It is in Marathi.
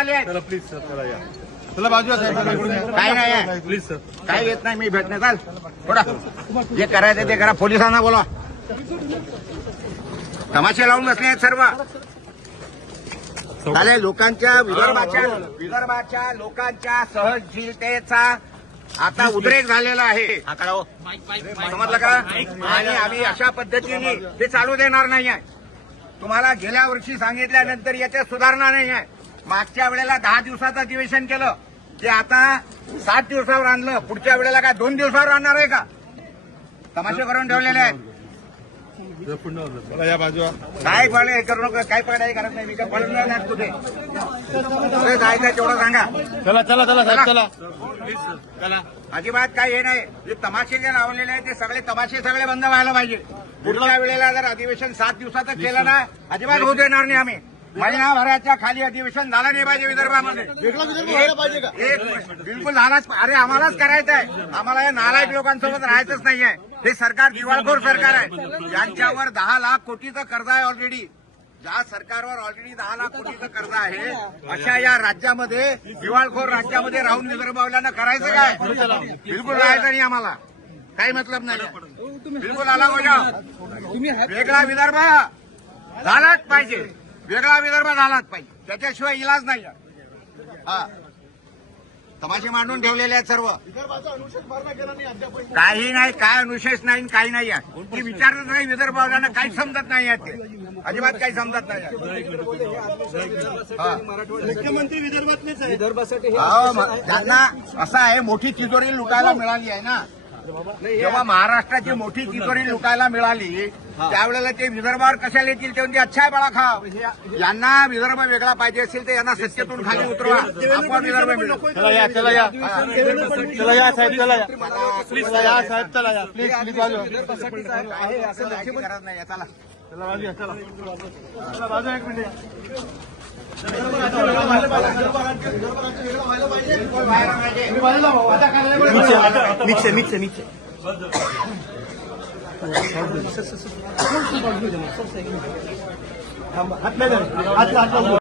आले आहेत. चला प्लीज सर चला या. चला बाजूला साहेब इकडून या. काय नाही आहे. प्लीज सर काय येत नाही मी भेटणे चाल. थोडा जे करायचं ते करा. पोलिसांना बोला तमाशे लावून बसले आहेत सर्व. झाले लोकांच्या विदर्भाच्या विदर्भाच्या लोकांच्या सहनशीलतेचा आता उद्रेक झालेला आहे. समजलं का? आणि आम्ही अशा पद्धतीने ते चालू देणार नाही आहे तुम्हाला गेल्या वर्षी सांगितल्यानंतर याच्यात सुधारणा नाही आहे मागच्या वेळेला दहा दिवसाचं अधिवेशन केलं. ते आता सात दिवसावर आणलं. पुढच्या वेळेला काय दोन दिवसावर आणणार आहे का? तमाशे करून ठेवलेले आहेत. या बाजूला काय पडले हे करू नका. काय पडाय करत नाही. मी काय पडणार नाही कुठे? जायचं तेवढं सांगा. चला चला चला साहेब चला. चला. अजिबात काय हे नाही. जे तमाशे जे लावलेले आहेत ते सगळे तमाशे सगळे बंद व्हायला पाहिजे. पुढच्या वेळेला जर अधिवेशन सात दिवसाचं केलं ना अजिबात होऊ देणार नाही आम्ही. महिनाभराच्या खाली अधिवेशन झालं नाही पाहिजे विदर्भामध्ये. बिलकुल झालाच अरे आम्हालाच करायचं आहे. आम्हाला या नालायक लोकांसोबत राहायचंच नाहीये हे सरकार दिवाळखोर सरकार आहे. यांच्यावर दहा लाख कोटीचं कर्ज आहे ऑलरेडी ज्या सरकारवर ऑलरेडी दहा लाख कोटीचं कर्ज आहे अशा या राज्यामध्ये दिवाळखोर राज्यामध्ये राहून विदर्भावल्यानं करायचं काय? बिलकुल राहायचं नाही आम्हाला. काही मतलब नाही बिलकुल आला वेगळा विदर्भ झालाच पाहिजे. वेगळा विदर्भ झालाच पाहिजे. त्याच्याशिवाय इलाज नाही. हा. तमाशे मांडून ठेवलेले आहेत सर्व. काही नाही काय अनुशेष नाही काही नाही आहे. ती विचारच नाही विदर्भावाल्यांना काही समजत नाही आहे ते. अजिबात काही समजत नाही. मुख्यमंत्री विदर्भातलेच आहे मग त्यांना असं आहे मोठी तिजोरी लुटायला मिळाली आहे ना. जेव्हा महाराष्ट्राची मोठी तिजोरी लुटायला मिळाली त्यावेळेला ते विदर्भावर कशाला येतील ते म्हणजे अच्छा आहे बाळा खा यांना विदर्भ वेगळा पाहिजे असेल तर यांना सत्तेतून खाली उतरवा. आपण विदर्भ मिळू. चला या चला या. चला या साहेब चला या प्लीज चला या. साहेब चला या. प्लीज प्लीज बाजूला आहे असं जायची गरज नाही आहे. चला. चला बाजूला चला. चला बाजूला एक मिनिट. या. नीचे नीचे नीचे हात नाही हात